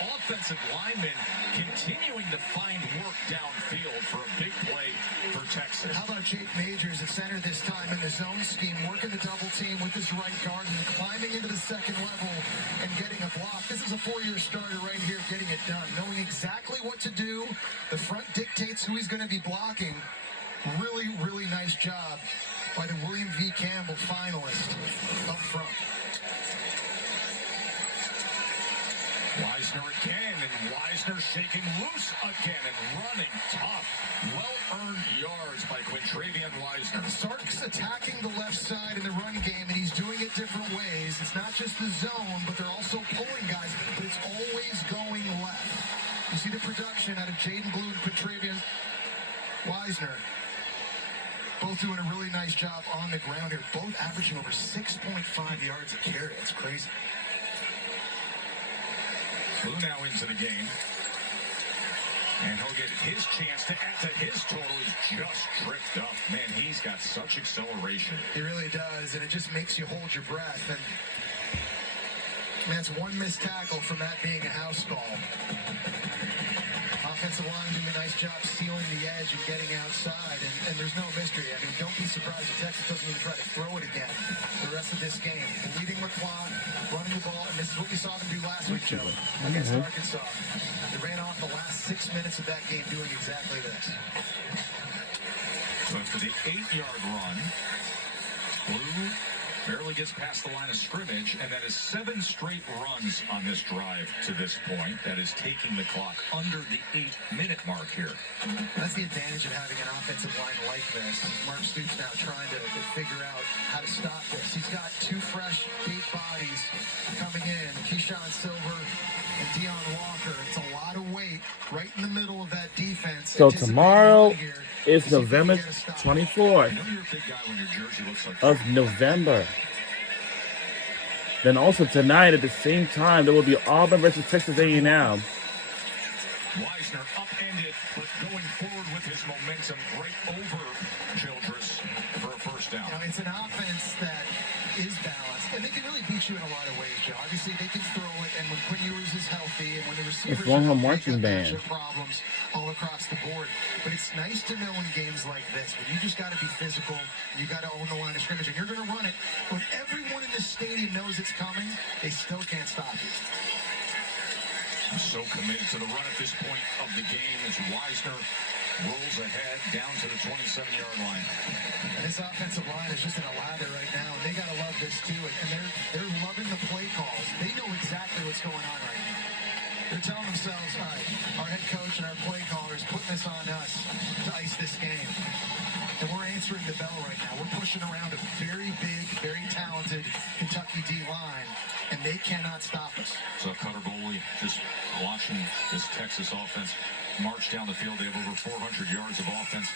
offensive linemen continuing to find work downfield for a big play for Texas. How about Jake Majors at center this time in the zone scheme, working the double team with his right guard and climbing into the second level and getting a block. This is a four-year starter right here getting it done, knowing exactly what to do. The front dictates who he's going to be blocking. Really, really nice job by the William V. Campbell finalist up front. Weisner again, and Weisner shaking loose again and running tough. Well-earned yards by Quintravion Weisner. Sark's attacking the left side in the run game, and he's doing it different ways. It's not just the zone, but they're also pulling guys, but it's always going left. You see the production out of Jaden Blue and Quintravion Weisner. Both doing a really nice job on the ground here. Both averaging over 6.5 yards a carry. That's crazy. Blue now into the game. And he'll get his chance to add to his total. He's just tripped up. Man, he's got such acceleration. He really does, and it just makes you hold your breath. And that's one missed tackle from that being a house call. Offensive line doing a nice job sealing the edge and getting outside, and there's no mystery. I mean, don't be surprised if Texas doesn't even try to throw it again the rest of this game. Leading the clock, running the ball, and this is what we saw them do last week, Joe, against Arkansas. They ran off the last 6 minutes of that game doing exactly this. So for the 8-yard run, Blue barely gets past the line of scrimmage, and that is 7 straight runs on this drive to this point. That is taking the clock under the 8-minute mark here. That's the advantage of having an offensive line like this. Mark Stoops now trying to figure out how to stop this. He's got 2 fresh, big bodies coming in, Keyshawn Silver and Deion Walker. It's a lot of weight right in the middle of that defense. So tomorrow is November 24th of November. Then also tonight at the same time, there will be Auburn versus Texas A&M. Weisner upended, but going forward with his momentum right over Childress for a first down. You know, it's an offense that is balanced, and they can really beat you in a lot of ways, Joe. Obviously, they can throw it, and when Quinn Ewers is healthy, and when the receivers it's one of marching band problems all across the board. But it's nice to know in games like this, when you just got to be physical, you got to own the line of scrimmage, and you're going to run it. When everyone in the stadium knows it's coming, they still can't stop you. I'm so committed to the run at this point of the game as Weisner rolls ahead down to the 27-yard line. And this offensive line is just in a lather right now, and they got to love this too. And they're loving the play calls. They know exactly what's going on right now. They're telling themselves, all right, our head coach and our play caller is putting this on us to ice this game. And we're answering the bell right now. We're pushing around a very big, very talented Kentucky D-line, and they cannot stop us. So Cutter Boley just watching this Texas offense march down the field. They have over 400 yards of offense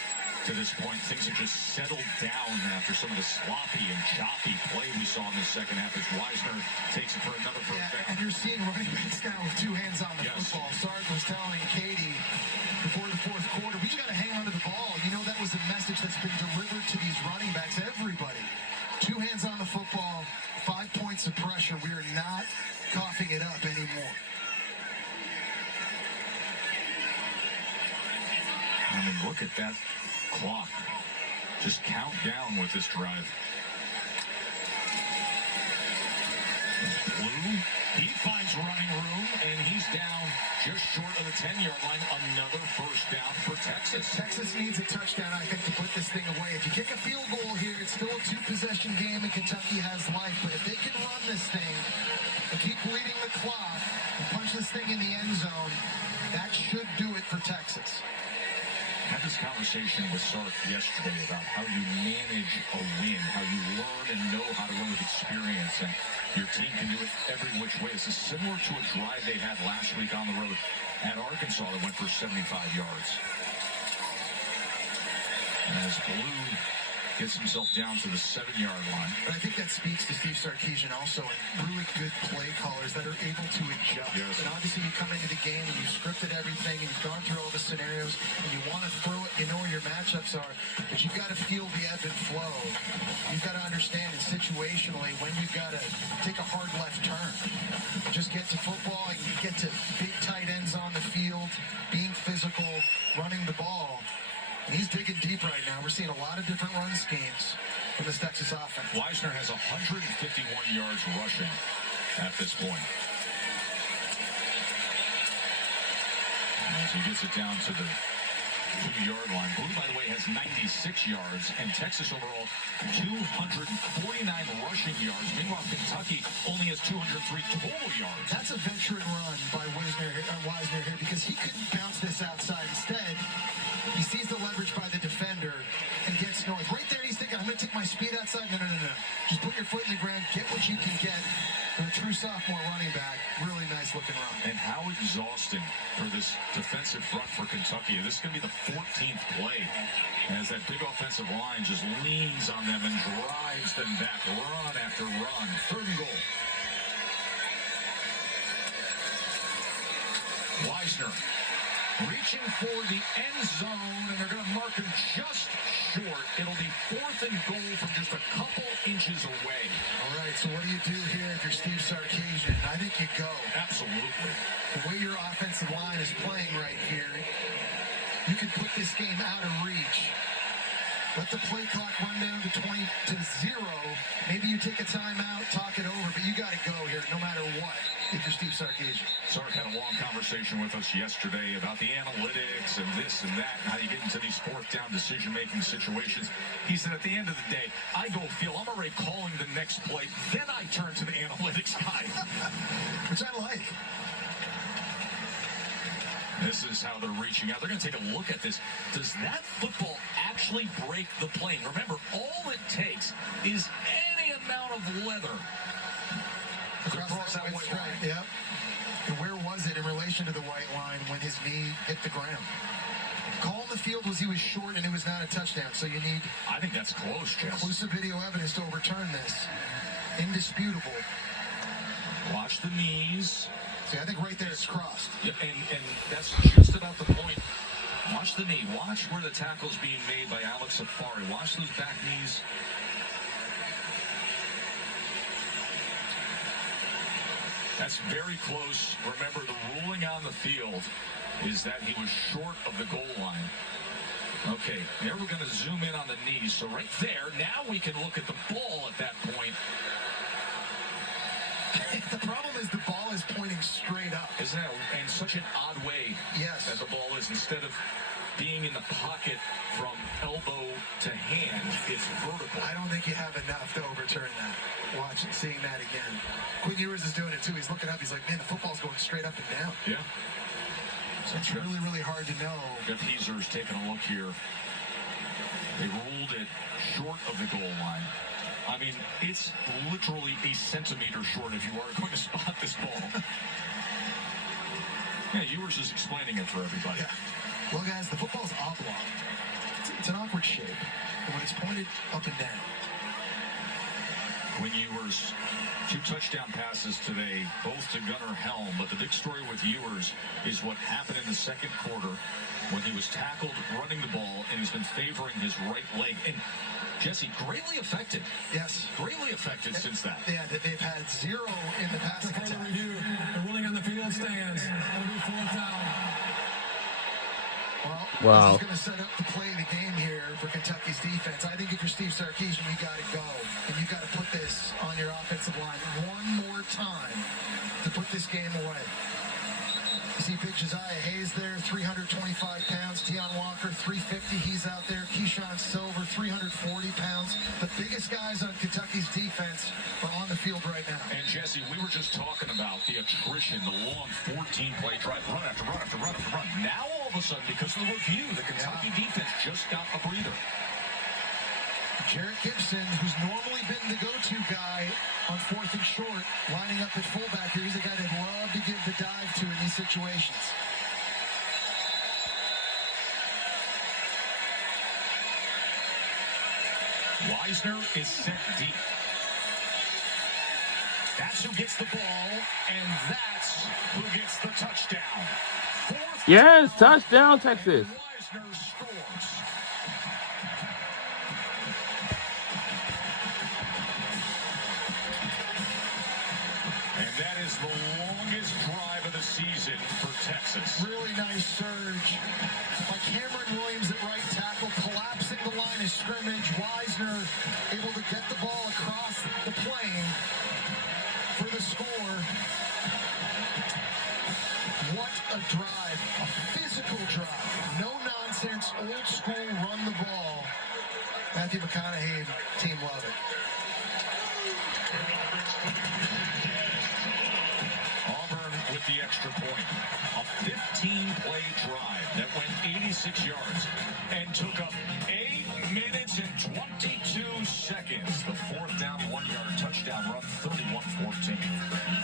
to this point. Things have just settled down after some of the sloppy and choppy play we saw in the second half as Weisner takes it for another first down. And you're seeing running backs now with 2 hands on the football. Sark was telling Katie before the fourth quarter, we just got to hang on to the ball. You know, that was a message that's been delivered to these running backs, everybody. 2 hands on the football, 5 points of pressure. We are not coughing it up anymore. I mean, look at that clock. Just count down with this drive. Blue, he finds running room, and he's down just short of the 10-yard line. Another first down for Texas. Texas needs a touchdown, I think, to put this thing away. If you kick a field goal here, it's still a 2-possession game, and Kentucky has life. But if they can run this thing and keep bleeding the clock and punch this thing in the end zone, that should do it for Texas. I had this conversation with Sark yesterday about how you manage a win, how you learn and know how to run with experience, and your team can do it every which way. This is similar to a drive they had last week on the road at Arkansas that went for 75 yards. As Blue gets himself down to the 7-yard line. But I think that speaks to Steve Sarkisian also, and really good play callers that are able to adjust. Yes. And obviously you come into the game and you've scripted everything and you've gone through all the scenarios and you want to throw it, you know where your matchups are, but you've got to feel the ebb and flow. You've got to understand it situationally when you've got to take a hard left turn. Just get to football and you get to big on the field, being physical, running the ball. And he's digging deep right now. We're seeing a lot of different run schemes from this Texas offense. Weisner has 151 yards rushing at this point. As he gets it down to the 2-yard line. Blue, by the way, has 96 yards, and Texas overall 249 rushing yards. Meanwhile, Kentucky only has 203 total yards. That's a veteran run by Weisner here because he couldn't bounce this outside. Instead, he sees the leverage by the defender and gets north. Right there, he's thinking, I'm going to take my speed outside. No. Just put your foot in the ground, get what you can get. For a true sophomore running back, really nice looking run. And how exhausting for this defensive front for Kentucky. This is going to be the 14th play as that big offensive line just leans on them and drives them back run after run. 3rd and goal. Weisner reaching for the end zone, and they're going to mark him just short. It'll be 4th and goal from just a couple inches away. All right, so what do you do here if you're Steve Sarkisian? I think you go. Absolutely. The way your offensive line is playing right here, you can put this game out of reach. Let the play clock run down to 20 to 0. Maybe you take a timeout, talk it over, but you got to go here no matter what if you're Steve Sarkisian. Sark had a long conversation with us yesterday about the analytics and this and that and how you get into these 4th down decision-making situations. He said at the end of the day, I go feel I'm already calling the next play, then I turn to the analytics guy. Which I like. This is how they're reaching out. They're going to take a look at this. Does that football actually break the plane? Remember, all it takes is any amount of leather to cross that white line. Yep. And where was it in relation to the white line when his knee hit the ground? Call in the field was he was short and it was not a touchdown. So you need I think that's close, Jess. conclusive video evidence to overturn this. Indisputable. Watch the knees. See, I think right there it's crossed. Yep, and that's just about the point. Watch the knee. Watch where the tackle's being made by Alex Safari. Watch those back knees. That's very close. Remember, the ruling on the field is that he was short of the goal line. Okay, now we're going to zoom in on the knees. So right there, now we can look at the ball at that point. The problem is the ball is pointing straight up. Isn't that in such an odd way? Yes. That the ball is, instead of being in the pocket from elbow to hand, it's vertical. I don't think you have enough to overturn that. Watching, seeing that again. Quinn Ewers is doing it too. He's looking up. He's like, man, the football's going straight up and down. Yeah. So It's really, really hard to know. Jeff Heeser's taking a look here. They ruled it short of the goal line. I mean, it's literally a centimeter short if you are going to spot this ball. Yeah, Ewers is explaining it for everybody. Yeah. Well, guys, the football's oblong. It's an awkward shape. And when it's pointed up and down. Quinn Ewers, 2 touchdown passes today, both to Gunnar Helm. But the big story with Ewers is what happened in the 2nd quarter when he was tackled running the ball and he's been favoring his right leg. And Jesse, greatly affected. Yes. Greatly affected since that. Yeah, they've had 0 in the passing Further attack. review. The ruling on the field stands. It'll be 4th down. Well, this is going to set up the play of the game here for Kentucky's defense. I think if you're Steve Sarkisian, you got to go. And you got to put this on your offensive line one more time to put this game away. You see Big Josiah Hayes there, 325 pounds. Deion Walker, 350. He's out there. Keyshawn Silver, 340 pounds. The biggest guys on Kentucky's defense are on the field right now. And Jesse, we were just talking about the attrition, the long 14-play drive, run after run after run after run. Now all of a sudden, because of the review, the Kentucky defense just got a breather. Jarrett Gibson, who's normally been the go-to guy on 4th and short, lining up at fullback here. He's a guy they'd love to give the dive to in these situations. Weisner is set deep. That's who gets the ball, and that's who gets the touchdown. 4th Yes, down, touchdown, Texas. and Weisner scores. And that is the longest drive of the season for Texas. analysis. Really nice surge by Cameron Williams at right tackle, collapsing the line of scrimmage. Wisner able to get the ball across the plane for the score. What a drive, a physical drive. No nonsense, old school, run the ball. Matthew McConaughey and team love it. Auburn with the extra point. A 15-play drive that went 86 yards and took up 8 minutes and 22 seconds. The fourth down, 1-yard touchdown run, 31-14.